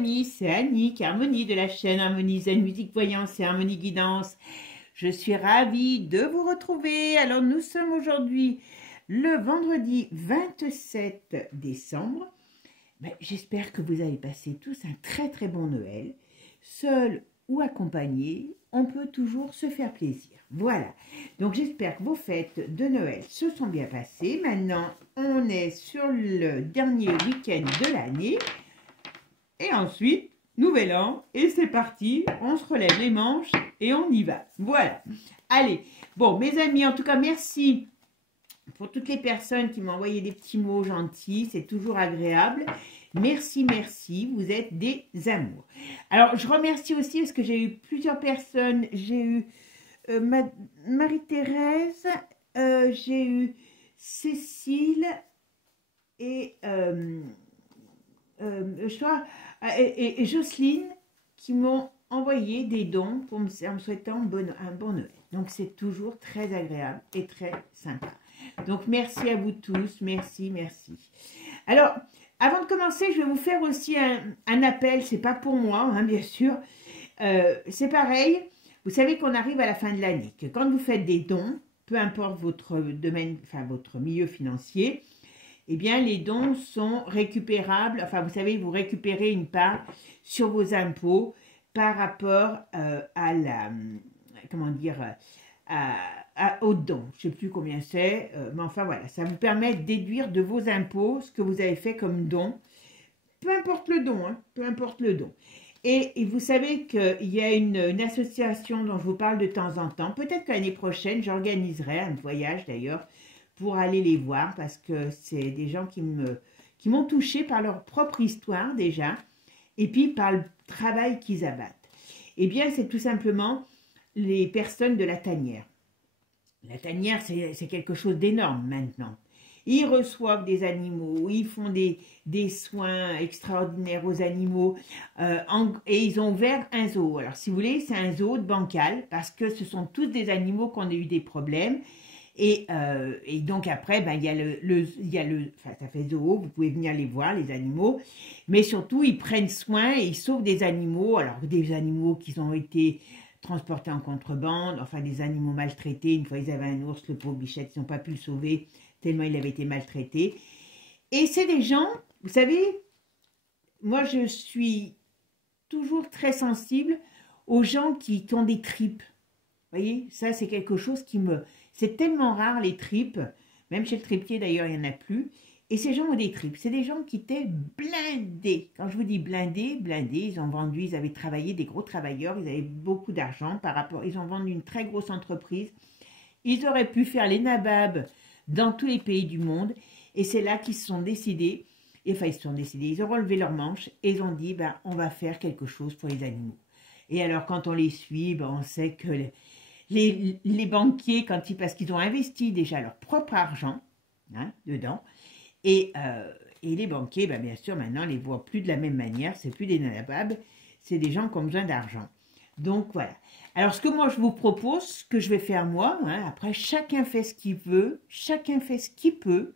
amis, c'est Annick, Harmonie de la chaîne Harmonie Zen Musique Voyance et Harmonie Guidance. Je suis ravie de vous retrouver. Alors nous sommes aujourd'hui le vendredi 27 décembre. J'espère que vous avez passé tous un très bon Noël. Seul ou accompagné, on peut toujours se faire plaisir. Voilà, donc j'espère que vos fêtes de Noël se sont bien passées. Maintenant, on est sur le dernier week-end de l'année. Et ensuite, nouvel an, et c'est parti, on se relève les manches et on y va. Voilà, allez, bon mes amis, en tout cas merci pour toutes les personnes qui m'ont envoyé des petits mots gentils, c'est toujours agréable. Merci, merci, vous êtes des amours. Alors, je remercie aussi parce que j'ai eu plusieurs personnes. J'ai eu Marie-Thérèse, j'ai eu Cécile et et Jocelyne qui m'ont envoyé des dons en me souhaitant un bon Noël. Donc, c'est toujours très agréable et très sympa. Donc, merci à vous tous. Merci, merci. Alors, avant de commencer, je vais vous faire aussi un appel. C'est pas pour moi, hein, bien sûr. C'est pareil. Vous savez qu'on arrive à la fin de l'année. Que quand vous faites des dons, peu importe votre domaine, enfin votre milieu financier, eh bien, les dons sont récupérables. Enfin, vous savez, vous récupérez une part sur vos impôts par rapport à la, comment dire, aux dons. Je ne sais plus combien c'est, mais enfin voilà, ça vous permet de déduire de vos impôts ce que vous avez fait comme don. Peu importe le don, hein, peu importe le don. Et vous savez qu'il y a une association dont je vous parle de temps en temps. Peut-être que l'année prochaine, j'organiserai un voyage d'ailleurs pour aller les voir parce que c'est des gens qui m'ont touchée par leur propre histoire déjà et puis par le travail qu'ils abattent. Eh bien, c'est tout simplement les personnes de la tanière. La tanière, c'est quelque chose d'énorme maintenant. Ils reçoivent des animaux, ils font des soins extraordinaires aux animaux et ils ont ouvert un zoo. Alors, si vous voulez, c'est un zoo de bancal parce que ce sont tous des animaux qui ont eu des problèmes. Et donc après, ben, il y a enfin, ça fait zoo, vous pouvez venir les voir, les animaux. Mais surtout, ils prennent soin et ils sauvent des animaux. Alors, des animaux qui ont été transportés en contrebande, enfin des animaux maltraités. Une fois, ils avaient un ours, le pauvre Bichette, ils n'ont pas pu le sauver tellement il avait été maltraité. Et c'est des gens, vous savez, moi je suis toujours très sensible aux gens qui ont des tripes. Vous voyez, ça c'est quelque chose qui me... C'est tellement rare les tripes, même chez le tripier d'ailleurs il n'y en a plus. Et ces gens ont des tripes, c'est des gens qui étaient blindés. Quand je vous dis blindés, ils ont vendu, ils avaient travaillé, des gros travailleurs, ils avaient beaucoup d'argent par rapport... Ils ont vendu une très grosse entreprise. Ils auraient pu faire les nababs dans tous les pays du monde. Et c'est là qu'ils se sont décidés, enfin ils se sont décidés, ils ont relevé leurs manches et ils ont dit, ben, on va faire quelque chose pour les animaux. Et alors quand on les suit, ben, on sait que les banquiers, parce qu'ils ont investi déjà leur propre argent hein, dedans, et les banquiers, ben, bien sûr, maintenant, on ne les voit plus de la même manière, c'est plus des nababs, c'est des gens qui ont besoin d'argent. Donc voilà. Alors ce que moi je vous propose, ce que je vais faire moi, hein, après chacun fait ce qu'il veut, chacun fait ce qu'il peut,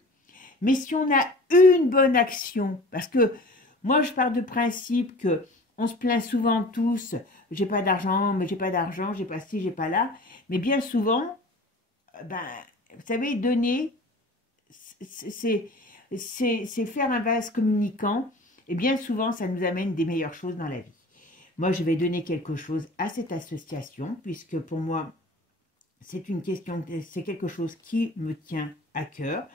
mais si on a une bonne action, parce que moi je pars de principe que on se plaint souvent tous, j'ai pas d'argent, mais j'ai pas d'argent, j'ai pas ci, j'ai pas là, mais bien souvent, ben, vous savez, donner, c'est faire un vase communicant, et bien souvent ça nous amène des meilleures choses dans la vie. Moi, je vais donner quelque chose à cette association, puisque pour moi, c'est une question, c'est quelque chose qui me tient à cœur.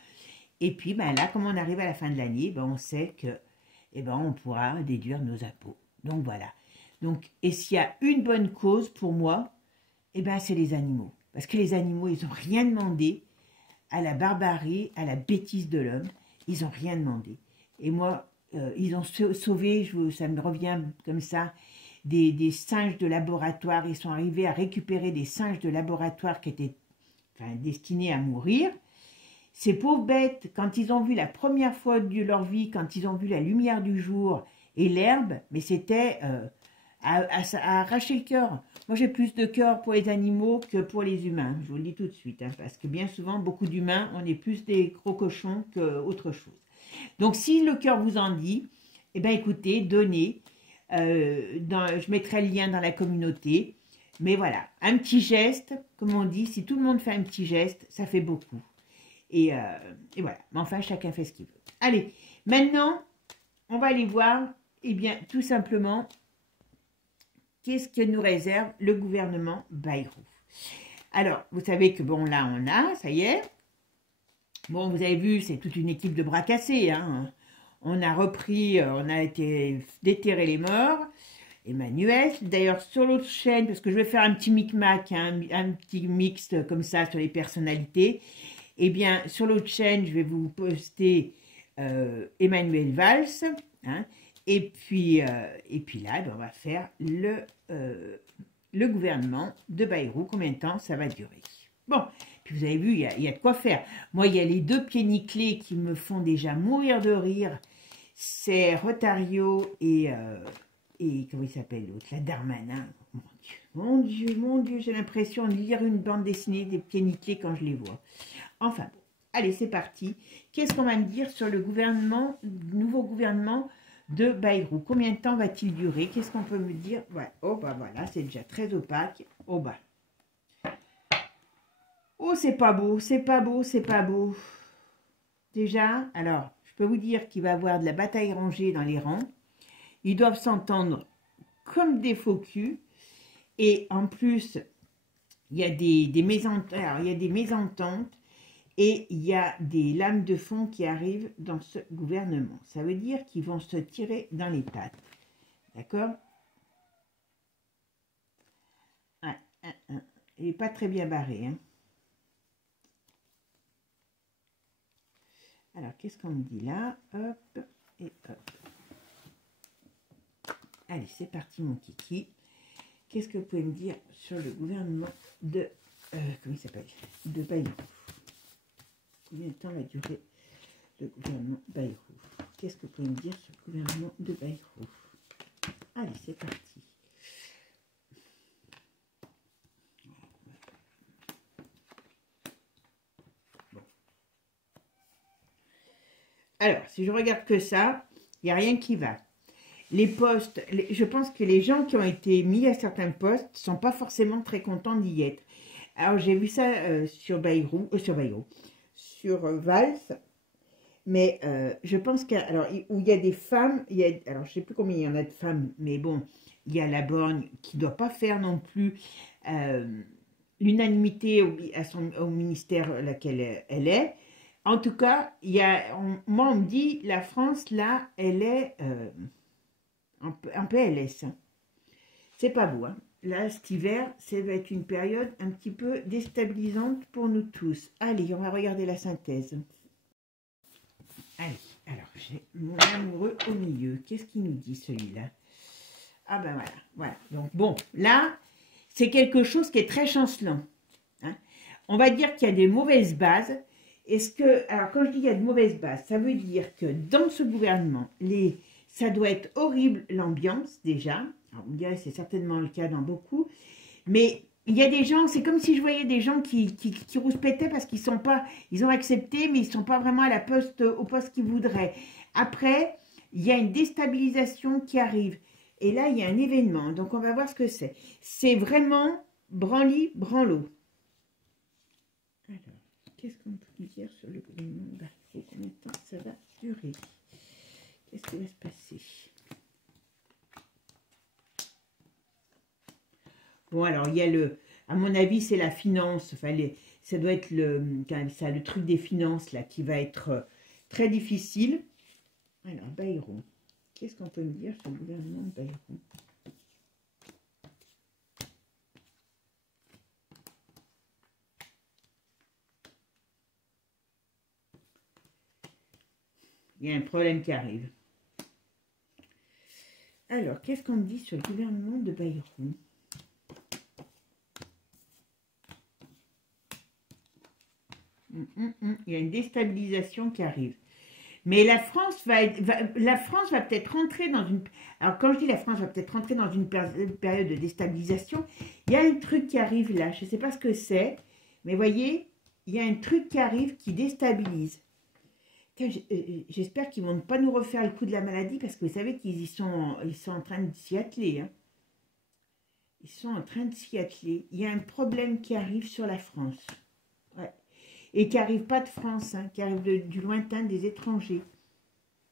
Et puis, ben là, comme on arrive à la fin de l'année, ben on sait que, eh ben, on pourra déduire nos impôts. Donc voilà. Donc, et s'il y a une bonne cause pour moi, eh ben, c'est les animaux. Parce que les animaux, ils n'ont rien demandé à la barbarie, à la bêtise de l'homme. Ils n'ont rien demandé. Et moi, ils ont sauvé, ça me revient comme ça, des singes de laboratoire. Ils sont arrivés à récupérer des singes de laboratoire qui étaient destinés à mourir. Ces pauvres bêtes, quand ils ont vu la première fois de leur vie, quand ils ont vu la lumière du jour et l'herbe, mais c'était à arracher le cœur. Moi, j'ai plus de cœur pour les animaux que pour les humains. Je vous le dis tout de suite, hein, parce que bien souvent, beaucoup d'humains, on est plus des gros cochons qu'autre chose. Donc, si le cœur vous en dit, eh bien, écoutez, donnez. Je mettrai le lien dans la communauté. Mais voilà, un petit geste, comme on dit, si tout le monde fait un petit geste, ça fait beaucoup. Et voilà, mais enfin, chacun fait ce qu'il veut. Allez, maintenant, on va aller voir, eh bien, tout simplement, qu'est-ce que nous réserve le gouvernement Bayrou. Alors, vous savez que, bon, là, on a, ça y est. Bon, vous avez vu, c'est toute une équipe de bras cassés, hein. On a repris, on a été déterrer les morts. Emmanuel, d'ailleurs sur l'autre chaîne, parce que je vais faire un petit micmac, hein, un petit mix comme ça sur les personnalités, eh bien sur l'autre chaîne, je vais vous poster Emmanuel Valls, hein, et puis là, ben, on va faire le gouvernement de Bayrou, combien de temps ça va durer. Bon, puis vous avez vu, il y a de quoi faire. Moi, il y a les deux pieds nickelés qui me font déjà mourir de rire, c'est Rotario et comment il s'appelle l'autre, la Darmanin. Mon Dieu, mon Dieu, j'ai l'impression de lire une bande dessinée des pieds nickelés quand je les vois. Enfin bon, allez, c'est parti. Qu'est-ce qu'on va me dire sur le gouvernement, nouveau gouvernement de Bayrou? Combien de temps va-t-il durer? Qu'est-ce qu'on peut me dire? Ouais. Oh, bah voilà, c'est déjà très opaque. Oh, bah. Oh, c'est pas beau, c'est pas beau, c'est pas beau. Déjà, alors, je peux vous dire qu'il va y avoir de la bataille rangée dans les rangs. Ils doivent s'entendre comme des faux culs. Et en plus, il y a des mésententes. Alors, il y a des mésententes et il y a des lames de fond qui arrivent dans ce gouvernement. Ça veut dire qu'ils vont se tirer dans les pattes. D'accord? Il n'est pas très bien barré. Hein? Alors, qu'est-ce qu'on me dit là? Hop et hop. Allez, c'est parti, mon kiki. Qu'est-ce que vous pouvez me dire sur le gouvernement de... comment il s'appelle? De Bayrou. Combien de temps va durer le gouvernement Bayrou? Qu'est-ce que vous pouvez me dire sur le gouvernement de Bayrou? Allez, c'est parti. Bon. Alors, si je regarde que ça, il n'y a rien qui va. Les postes, je pense que les gens qui ont été mis à certains postes ne sont pas forcément très contents d'y être. Alors, j'ai vu ça sur Valls, mais je pense où il y a des femmes, alors je ne sais plus combien il y en a de femmes, mais bon, il y a la Borgne qui ne doit pas faire non plus l'unanimité au ministère laquelle elle est. En tout cas, moi on me dit, la France là, elle est... en PLS. Hein. C'est pas beau. Hein. Là, cet hiver, ça va être une période un petit peu déstabilisante pour nous tous. Allez, on va regarder la synthèse. Allez, alors, j'ai mon amoureux au milieu. Qu'est-ce qu'il nous dit, celui-là? Ah ben voilà, voilà. Donc, bon, là, c'est quelque chose qui est très chancelant. Hein. On va dire qu'il y a des mauvaises bases. Alors, quand je dis qu'il y a de mauvaises bases, ça veut dire que dans ce gouvernement, ça doit être horrible l'ambiance déjà. Alors, vous me direz, c'est certainement le cas dans beaucoup. Mais il y a des gens, c'est comme si je voyais des gens qui rouspétaient parce qu'ils sont pas, ils ont accepté, mais ils ne sont pas vraiment au poste qu'ils voudraient. Après, il y a une déstabilisation qui arrive. Et là, il y a un événement. Donc, on va voir ce que c'est. C'est vraiment branli, branlo. Alors, qu'est-ce qu'on peut dire sur le gouvernement? Combien de temps ça va durer? Qu'est-ce qui va se passer? Bon, alors, il y a à mon avis, c'est la finance. Enfin, ça doit être le truc des finances, là, qui va être très difficile. Alors, Bayrou. Qu'est-ce qu'on peut me dire sur le gouvernement de Bayrou? Il y a un problème qui arrive. Alors, qu'est-ce qu'on me dit sur le gouvernement de Bayrou? Il y a une déstabilisation qui arrive. Mais la France va peut-être rentrer dans une... Alors, quand je dis la France va peut-être rentrer dans une période de déstabilisation, il y a un truc qui arrive là. Je ne sais pas ce que c'est, mais voyez, il y a un truc qui arrive qui déstabilise. J'espère qu'ils ne vont pas nous refaire le coup de la maladie, parce que vous savez qu'ils sont en train de s'y atteler. Hein. Ils sont en train de s'y atteler. Il y a un problème qui arrive sur la France. Ouais. Et qui n'arrive pas de France, hein, qui arrive du lointain, des étrangers.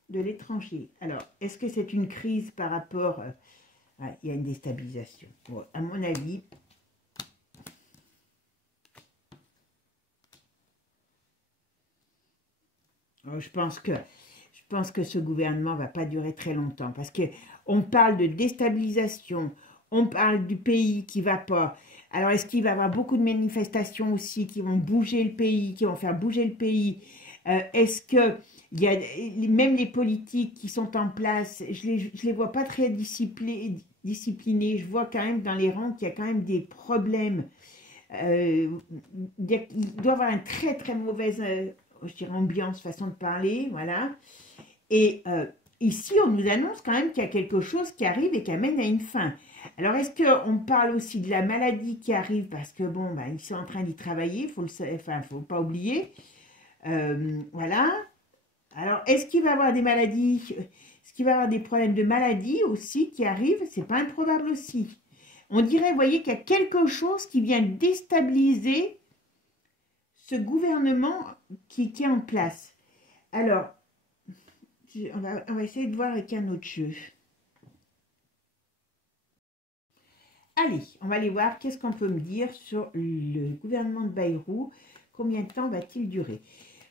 De l'étranger. Alors, est-ce que c'est une crise par rapport... ouais, il y a une déstabilisation. Bon, à mon avis... Je pense que ce gouvernement ne va pas durer très longtemps, parce qu'on parle de déstabilisation, on parle du pays qui ne va pas. Alors, est-ce qu'il va y avoir beaucoup de manifestations aussi qui vont bouger le pays, qui vont faire bouger le pays? Est-ce que il y a, même les politiques qui sont en place, je les vois pas très disciplinés. Je vois quand même dans les rangs qu'il y a quand même des problèmes. Il doit y avoir une très très mauvaise... je dirais ambiance, façon de parler, voilà. Et ici, on nous annonce quand même qu'il y a quelque chose qui arrive et qui amène à une fin. Alors, est-ce qu'on parle aussi de la maladie qui arrive? Parce que, bon, ben, ils sont en train d'y travailler, faut pas oublier. Voilà. Alors, est-ce qu'il va y avoir des maladies? Est-ce qu'il va y avoir des problèmes de maladie aussi qui arrivent? C'est pas improbable aussi. On dirait, vous voyez, qu'il y a quelque chose qui vient déstabiliser ce gouvernement qui est en place. Alors, on va essayer de voir avec un autre jeu. Allez, on va aller voir qu'est-ce qu'on peut me dire sur le gouvernement de Bayrou. Combien de temps va-t-il durer?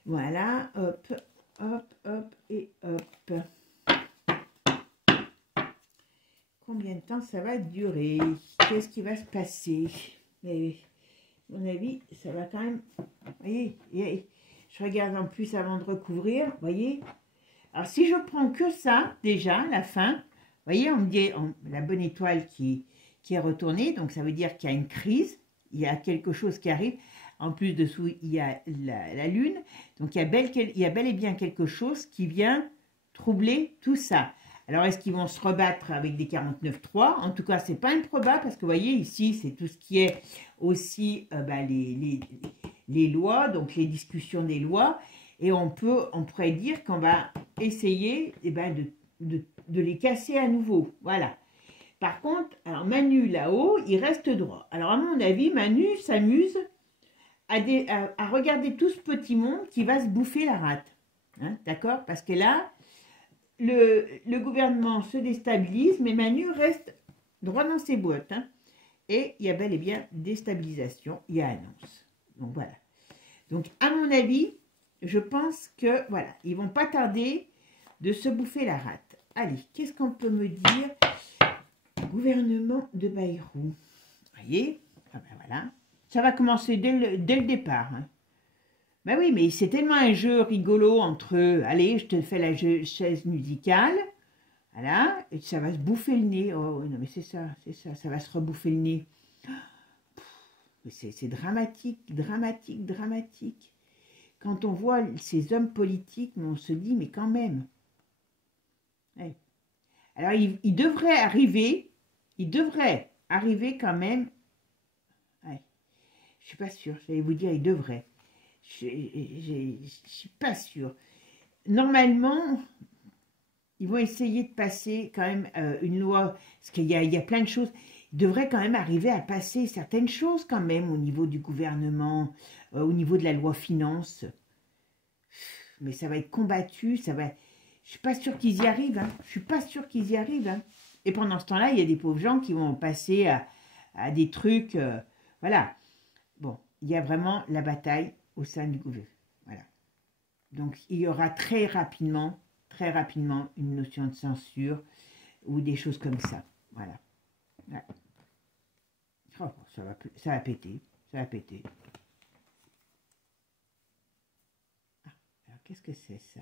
Voilà, hop, hop, hop et hop. Combien de temps ça va durer? Qu'est-ce qui va se passer? Mais, à mon avis, ça va quand même... Vous voyez, je regarde en plus avant de recouvrir, vous voyez. Alors, si je prends que ça, déjà, la fin, vous voyez, on me dit la bonne étoile qui est retournée, donc ça veut dire qu'il y a une crise, il y a quelque chose qui arrive. En plus dessous, il y a la lune, donc il y a bel et bien quelque chose qui vient troubler tout ça. Alors, est-ce qu'ils vont se rebattre avec des 49.3? En tout cas, c'est pas improbable, parce que vous voyez, ici, c'est tout ce qui est aussi les lois, donc les discussions des lois, et on pourrait dire qu'on va essayer de les casser à nouveau. Voilà. Par contre, alors Manu là-haut, il reste droit. Alors, à mon avis, Manu s'amuse à regarder tout ce petit monde qui va se bouffer la rate. Hein, d'accord? Parce que là, le gouvernement se déstabilise, mais Manu reste droit dans ses boîtes. Hein, et il y a bel et bien déstabilisation, il y a annonce. Donc voilà. Donc à mon avis, je pense que voilà, ils vont pas tarder de se bouffer la rate. Allez, qu'est-ce qu'on peut me dire? Gouvernement de Bayrou. Vous voyez? Ah ben voilà. Ça va commencer dès le départ. Hein. Ben oui, mais c'est tellement un jeu rigolo entre eux. Allez, je te fais la chaise musicale. Voilà, et ça va se bouffer le nez. Oh non, mais c'est ça, ça va se rebouffer le nez. C'est dramatique, dramatique, dramatique. Quand on voit ces hommes politiques, on se dit, mais quand même. Ouais. Alors, il devrait arriver quand même. Ouais. Je suis pas sûre, j'allais vous dire, il devrait. Je suis pas sûre. Normalement, ils vont essayer de passer quand même une loi, parce qu'il y a plein de choses. Ils devraient quand même arriver à passer certaines choses quand même au niveau du gouvernement, au niveau de la loi finance. Mais ça va être combattu, ça va... Je suis pas sûre qu'ils y arrivent, hein. Je suis pas sûre qu'ils y arrivent. Hein. Et pendant ce temps-là, il y a des pauvres gens qui vont passer à des trucs... voilà. Bon, il y a vraiment la bataille au sein du gouvernement. Voilà. Donc, il y aura très rapidement une notion de censure ou des choses comme ça. Voilà. Ouais. Oh, ça va péter. Ça va péter. Ah, alors, qu'est-ce que c'est ça?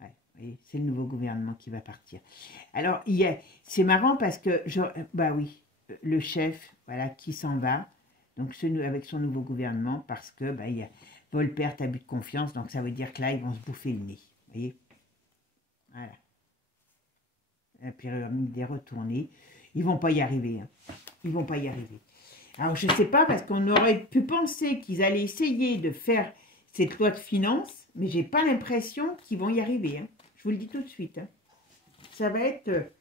Ouais, vous voyez, c'est le nouveau gouvernement qui va partir. Alors, c'est marrant parce que, bah oui, le chef, voilà, qui s'en va, donc avec son nouveau gouvernement, parce que, bah, il y a vol, perte, abus de confiance, donc ça veut dire que là, ils vont se bouffer le nez, vous voyez. Voilà. La pyramide est retournée. Ils vont pas y arriver. Hein. Ils vont pas y arriver. Alors, je sais pas, parce qu'on aurait pu penser qu'ils allaient essayer de faire cette loi de finances, mais j'ai pas l'impression qu'ils vont y arriver. Hein. Je vous le dis tout de suite. Hein. Ça va être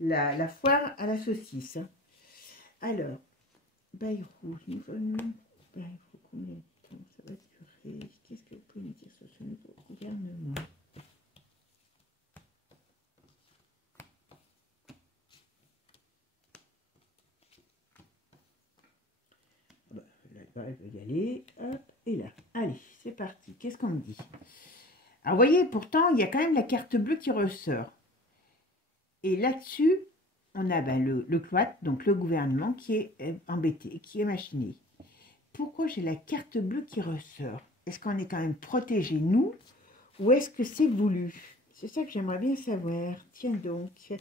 la foire à la saucisse. Hein. Alors, Bayrou, combien de temps ça va durer? Qu'est-ce que vous pouvez me dire sur ce nouveau gouvernement? Là, elle veut y aller. Hop, et là. Allez, c'est parti. Qu'est-ce qu'on me dit? Alors, vous voyez, pourtant, il y a quand même la carte bleue qui ressort. Et là-dessus, on a le cloître, donc le gouvernement qui est embêté, qui est machiné. Pourquoi j'ai la carte bleue qui ressort? Est-ce qu'on est quand même protégé, nous, ou est-ce que c'est voulu? C'est ça que j'aimerais bien savoir. Tiens donc.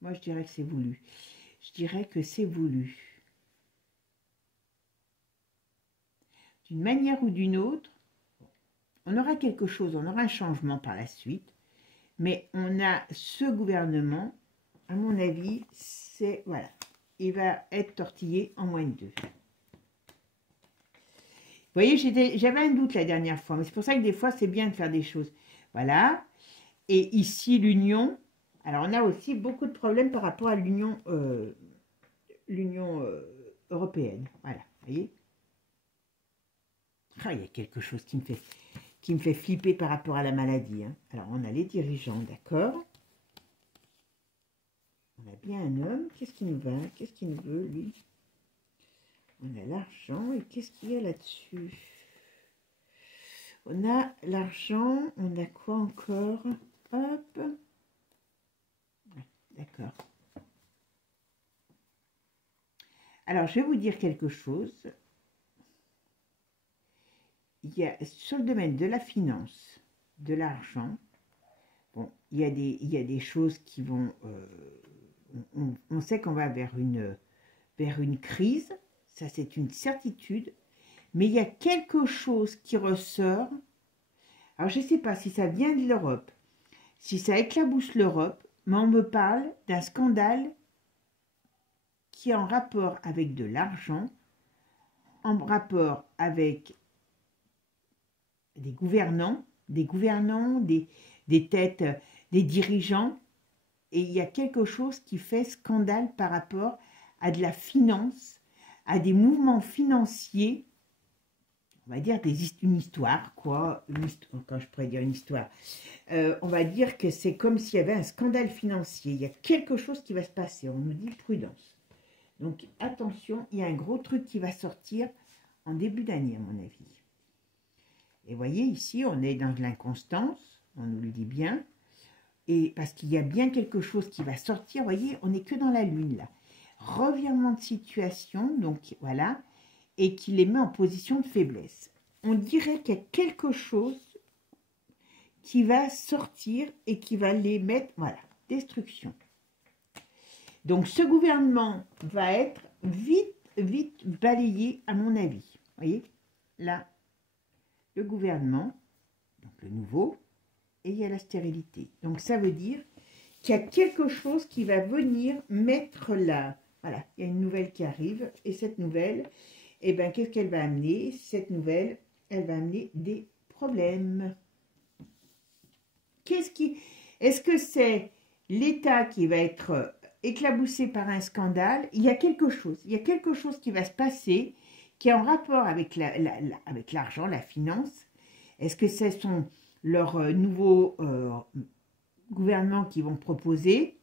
Moi, je dirais que c'est voulu. Je dirais que c'est voulu. D'une manière ou d'une autre, on aura quelque chose, on aura un changement par la suite. Mais on a ce gouvernement, à mon avis, c'est, voilà, il va être tortillé en moins de 2. Vous voyez, j'avais un doute la dernière fois, mais c'est pour ça que des fois, c'est bien de faire des choses. Voilà. Et ici, l'Union. Alors, on a aussi beaucoup de problèmes par rapport à l'Union européenne. Voilà, vous voyez. Ah, il y a quelque chose qui me fait flipper par rapport à la maladie. Hein. Alors, on a les dirigeants, d'accord. On a bien un homme. Qu'est-ce qu'il nous va? Qu'est-ce qu'il nous veut, lui? On a l'argent. Et qu'est-ce qu'il y a là-dessus? On a l'argent. On a quoi encore? Hop. D'accord. Alors, je vais vous dire quelque chose. Il y a, sur le domaine de la finance, de l'argent, bon, il y a des choses qui vont... on sait qu'on va vers une crise, ça c'est une certitude, mais il y a quelque chose qui ressort. Alors, je ne sais pas si ça vient de l'Europe, si ça éclabousse l'Europe, mais on me parle d'un scandale qui est en rapport avec de l'argent, en rapport avec des gouvernants, des têtes, des dirigeants, et il y a quelque chose qui fait scandale par rapport à de la finance, à des mouvements financiers, on va dire une histoire, quoi, quand je pourrais dire une histoire, on va dire que c'est comme s'il y avait un scandale financier, il y a quelque chose qui va se passer, on nous dit prudence. Donc attention, il y a un gros truc qui va sortir en début d'année à mon avis. Et voyez, ici, on est dans de l'inconstance, on nous le dit bien, et parce qu'il y a bien quelque chose qui va sortir, voyez, on n'est que dans la lune, là. Revirement de situation, donc voilà, et qui les met en position de faiblesse. On dirait qu'il y a quelque chose qui va sortir et qui va les mettre, voilà, destruction. Donc, ce gouvernement va être vite balayé, à mon avis. Vous voyez, là, le gouvernement, donc le nouveau, et il y a la stérilité. Donc, ça veut dire qu'il y a quelque chose qui va venir mettre là. Voilà, il y a une nouvelle qui arrive, et cette nouvelle, eh bien, qu'est-ce qu'elle va amener? Cette nouvelle, elle va amener des problèmes. Est-ce que c'est l'État qui va être éclaboussé par un scandale? Il y a quelque chose qui va se passer qui est en rapport avec avec l'argent, la finance. Est-ce que ce sont leurs nouveaux gouvernements qui vont proposer?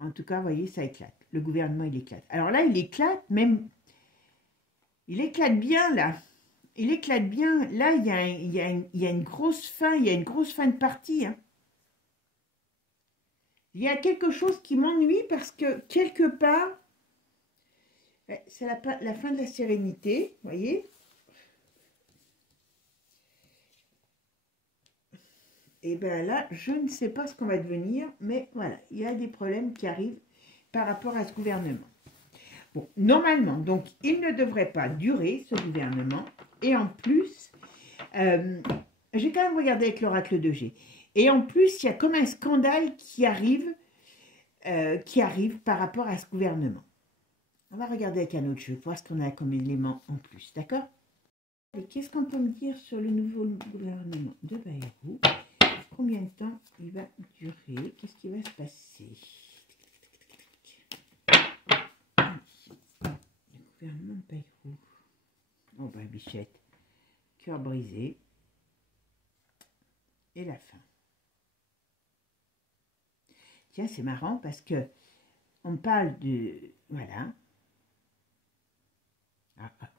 En tout cas, vous voyez, ça éclate. Le gouvernement, il éclate. Alors là, il éclate même... Il éclate bien, là. Il éclate bien. Là, il y a une grosse fin. Il y a une grosse fin de partie. Hein. Il y a quelque chose qui m'ennuie parce que, quelque part, c'est la fin de la sérénité, vous voyez. Et bien là, je ne sais pas ce qu'on va devenir, mais voilà, il y a des problèmes qui arrivent par rapport à ce gouvernement. Bon, normalement, donc, il ne devrait pas durer, ce gouvernement. Et en plus, j'ai quand même regardé avec l'oracle de G. Et en plus, il y a comme un scandale qui arrive par rapport à ce gouvernement. On va regarder avec un autre jeu, voir ce qu'on a comme élément en plus, d'accord? Et qu'est-ce qu'on peut me dire sur le nouveau gouvernement de Bayrou? Combien de temps il va durer? Qu'est-ce qui va se passer? Le gouvernement de Bayrou. Oh bah bichette. Cœur brisé. Et la fin. Tiens, c'est marrant parce que on parle de... Voilà.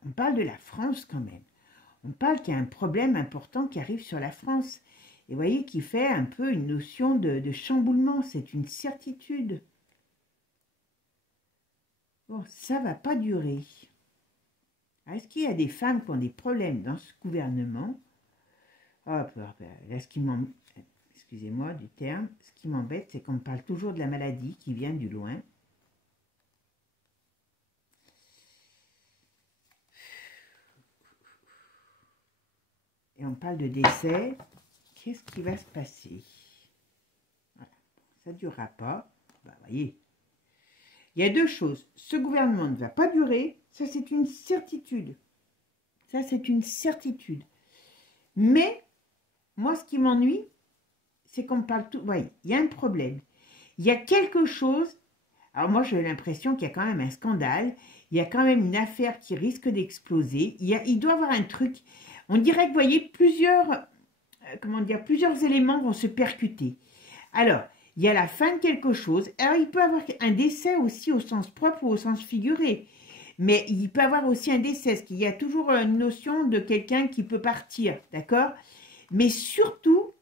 On parle de la France quand même. On parle qu'il y a un problème important qui arrive sur la France. Et vous voyez qu'il fait un peu une notion de chamboulement. C'est une certitude. Bon, ça ne va pas durer. Est-ce qu'il y a des femmes qui ont des problèmes dans ce gouvernement? Là, ce qui m'embête, excusez-moi du terme, ce qui m'embête, c'est qu'on me parle toujours de la maladie qui vient du loin. Et on parle de décès. Qu'est-ce qui va se passer? Voilà. Ça ne durera pas. Ben, voyez. Il y a deux choses. Ce gouvernement ne va pas durer. Ça, c'est une certitude. Ça, c'est une certitude. Mais, moi, ce qui m'ennuie, c'est qu'on me parle tout... Vous voyez, il y a un problème. Il y a quelque chose... Alors, moi, j'ai l'impression qu'il y a quand même un scandale. Il y a quand même une affaire qui risque d'exploser. Il doit y avoir un truc... On dirait que, vous voyez, plusieurs éléments vont se percuter. Alors, il y a la fin de quelque chose. Alors, il peut y avoir un décès aussi au sens propre ou au sens figuré. Mais il peut y avoir aussi un décès, parce qu'il y a toujours une notion de quelqu'un qui peut partir, d'accord? Mais surtout,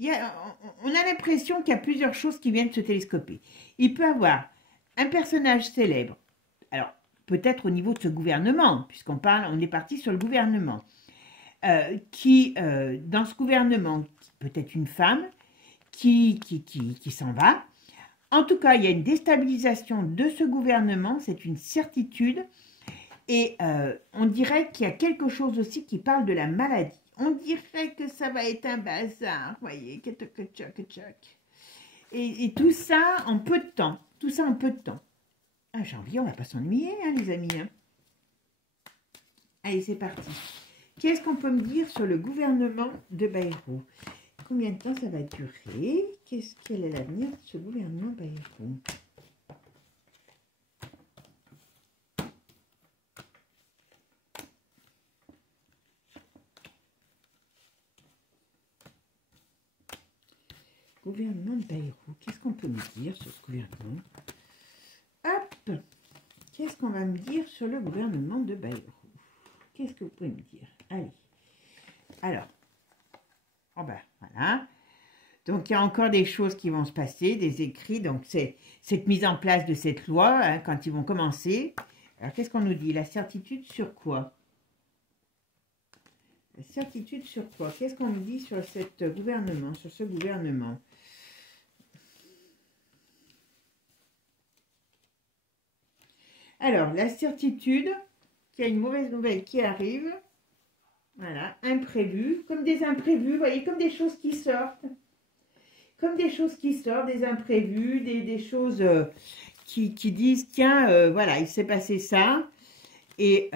on a l'impression qu'il y a plusieurs choses qui viennent se télescoper. Il peut y avoir un personnage célèbre. Alors, peut-être au niveau de ce gouvernement, on est parti sur le gouvernement. Dans ce gouvernement, peut-être une femme, qui s'en va. En tout cas, il y a une déstabilisation de ce gouvernement, c'est une certitude. Et on dirait qu'il y a quelque chose aussi qui parle de la maladie. On dirait que ça va être un bazar, vous voyez, et tout ça en peu de temps. Tout ça en peu de temps. Ah, j'ai envie, on va pas s'ennuyer, hein, les amis. Hein. Allez, c'est parti. Qu'est-ce qu'on peut me dire sur le gouvernement de Bayrou? Combien de temps ça va durer? Quel est l'avenir de ce gouvernement Bayrou? Gouvernement de Bayrou. Qu'est-ce qu'on peut me dire sur ce gouvernement? Hop! Qu'est-ce qu'on va me dire sur le gouvernement de Bayrou? Qu'est-ce que vous pouvez me dire? Allez. Alors. Oh ben, voilà. Donc, il y a encore des choses qui vont se passer, des écrits. Donc, c'est cette mise en place de cette loi, hein, quand ils vont commencer. Alors, qu'est-ce qu'on nous dit? La certitude sur quoi? La certitude sur quoi? Qu'est-ce qu'on nous dit sur ce gouvernement? Alors, la certitude qu'il y a une mauvaise nouvelle qui arrive. Voilà, imprévu, comme des imprévus, vous voyez, comme des choses qui sortent. Comme des choses qui sortent, des imprévus, des choses qui disent, tiens, voilà, il s'est passé ça. Et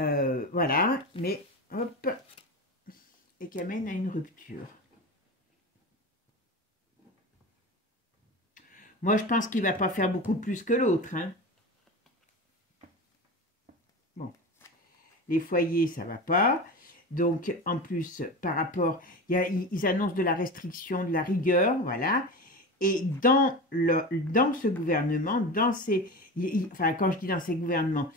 voilà, mais hop, et qui amène à une rupture. Moi, je pense qu'il ne va pas faire beaucoup plus que l'autre. Hein. Bon, les foyers, ça ne va pas. Donc, en plus, par rapport, ils annoncent de la restriction, de la rigueur, voilà. Et dans ce gouvernement, enfin, quand je dis dans ces gouvernements,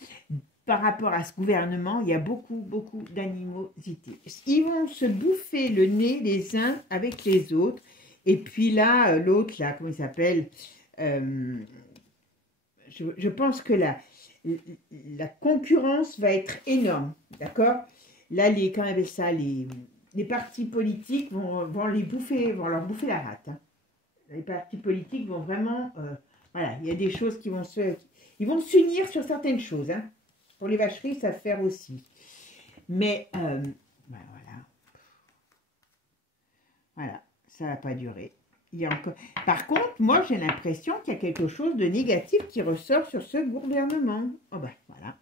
par rapport à ce gouvernement, il y a beaucoup, beaucoup d'animosité. Ils vont se bouffer le nez les uns avec les autres. Et puis là, l'autre, là, comment il s'appelle? Je pense que la concurrence va être énorme, d'accord? Là, comment on appelle ça, les partis politiques vont leur bouffer la rate. Hein. Les partis politiques vont vraiment... voilà, il y a des choses qui vont ils vont s'unir sur certaines choses. Hein. Pour les vacheries, ça va faire aussi. Mais, ben voilà. Voilà, ça ne va pas durer. Il y a encore... Par contre, moi, j'ai l'impression qu'il y a quelque chose de négatif qui ressort sur ce gouvernement. Oh ben, voilà.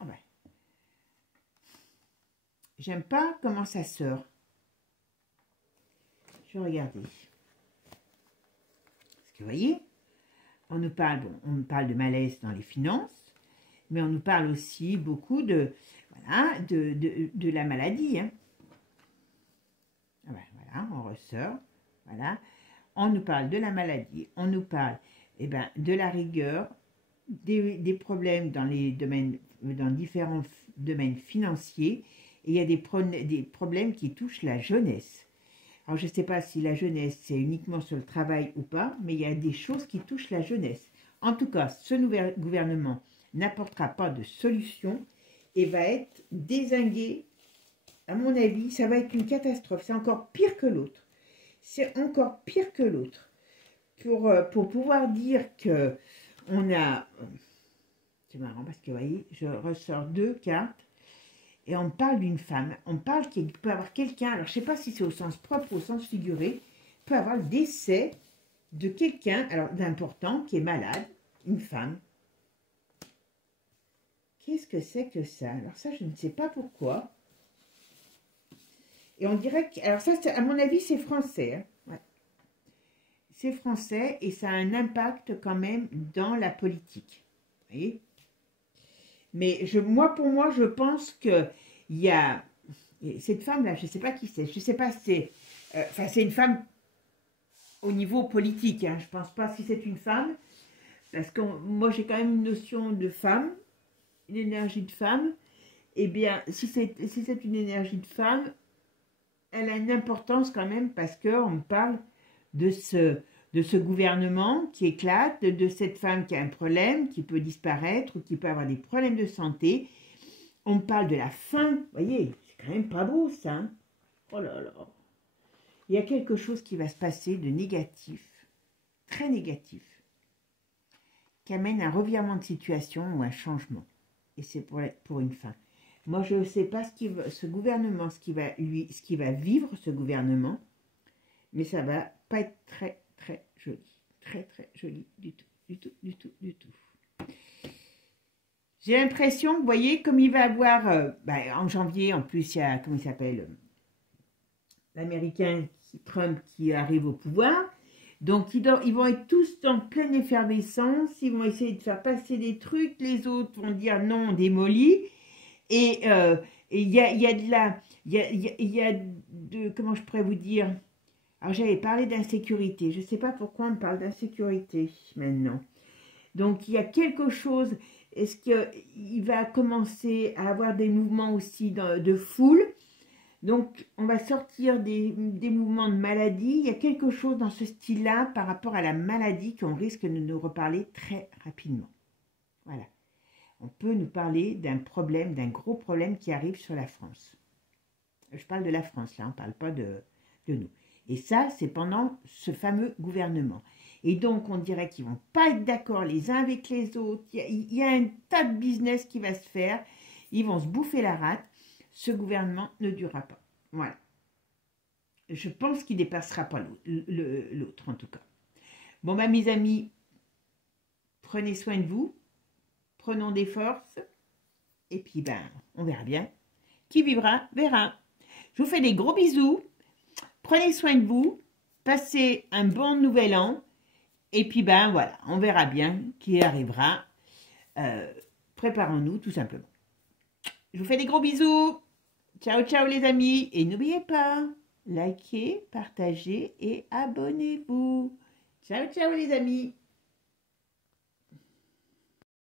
Oh ben. j'aime pas comment ça sort. Je vais regarder. Parce que vous voyez, on nous parle, bon, on nous parle de malaise dans les finances, mais on nous parle aussi beaucoup de, voilà, de la maladie. Hein. Ah ben, voilà, on ressort. Voilà. On nous parle de la maladie, on nous parle de la rigueur, des problèmes dans les domaines, dans différents domaines financiers, et il y a des problèmes qui touchent la jeunesse. Alors je ne sais pas si la jeunesse c'est uniquement sur le travail ou pas, mais il y a des choses qui touchent la jeunesse. En tout cas, ce nouvel gouvernement n'apportera pas de solution et va être dézingué. À mon avis, ça va être une catastrophe. C'est encore pire que l'autre. C'est encore pire que l'autre. Pour pouvoir dire que on a... C'est marrant parce que, vous voyez, je ressors 2 cartes et on parle d'une femme. On parle qu'il peut avoir quelqu'un, alors je ne sais pas si c'est au sens propre ou au sens figuré, peut avoir le décès de quelqu'un, alors d'important, qui est malade, une femme. Qu'est-ce que c'est que ça? Alors ça, je ne sais pas pourquoi. Et on dirait que... Alors ça, à mon avis, c'est français. Hein. Ouais. C'est français et ça a un impact quand même dans la politique. Vous voyez? Mais pour moi, je pense qu'il y a... Cette femme-là, je ne sais pas qui c'est. Je ne sais pas si c'est... Enfin, c'est une femme au niveau politique. Hein. Je ne pense pas si c'est une femme. Parce que moi, j'ai quand même une notion de femme. Une énergie de femme. Eh bien, si c'est une énergie de femme... Elle a une importance quand même parce qu'on parle de ce gouvernement qui éclate, de cette femme qui a un problème, qui peut disparaître ou qui peut avoir des problèmes de santé. On parle de la faim, vous voyez, c'est quand même pas beau ça. Hein. Oh là là. Il y a quelque chose qui va se passer de négatif, très négatif, qui amène un revirement de situation ou un changement. Et c'est pour une fin. Moi, je ne sais pas ce gouvernement, ce qui va vivre ce gouvernement, mais ça va pas être très, très joli. Très, très joli du tout, du tout, du tout, du tout. J'ai l'impression, vous voyez, comme il va avoir, en janvier, en plus, il y a, comment il s'appelle, l'Américain Trump qui arrive au pouvoir. Donc, ils vont être tous en pleine effervescence, ils vont essayer de faire passer des trucs, les autres vont dire non, on démolit. Et il y a de, comment je pourrais vous dire, alors j'avais parlé d'insécurité, je ne sais pas pourquoi on me parle d'insécurité maintenant. Donc il y a quelque chose, est-ce qu'il va commencer à avoir des mouvements aussi de foule? Donc on va sortir des mouvements de maladie, il y a quelque chose dans ce style-là par rapport à la maladie qu'on risque de nous reparler très rapidement. Voilà. On peut nous parler d'un problème, d'un gros problème qui arrive sur la France. Je parle de la France, là, on ne parle pas de nous. Et ça, c'est pendant ce fameux gouvernement. Et donc, on dirait qu'ils ne vont pas être d'accord les uns avec les autres. Il y a un tas de business qui va se faire. Ils vont se bouffer la rate. Ce gouvernement ne durera pas. Voilà. Je pense qu'il ne dépassera pas l'autre, en tout cas. Bon, mes amis, prenez soin de vous. Prenons des forces, et puis on verra bien. Qui vivra, verra. Je vous fais des gros bisous. Prenez soin de vous. Passez un bon nouvel an. Et puis voilà, on verra bien qui arrivera. Préparons-nous tout simplement. Je vous fais des gros bisous. Ciao, ciao les amis. Et n'oubliez pas, likez, partagez et abonnez-vous. Ciao, ciao les amis.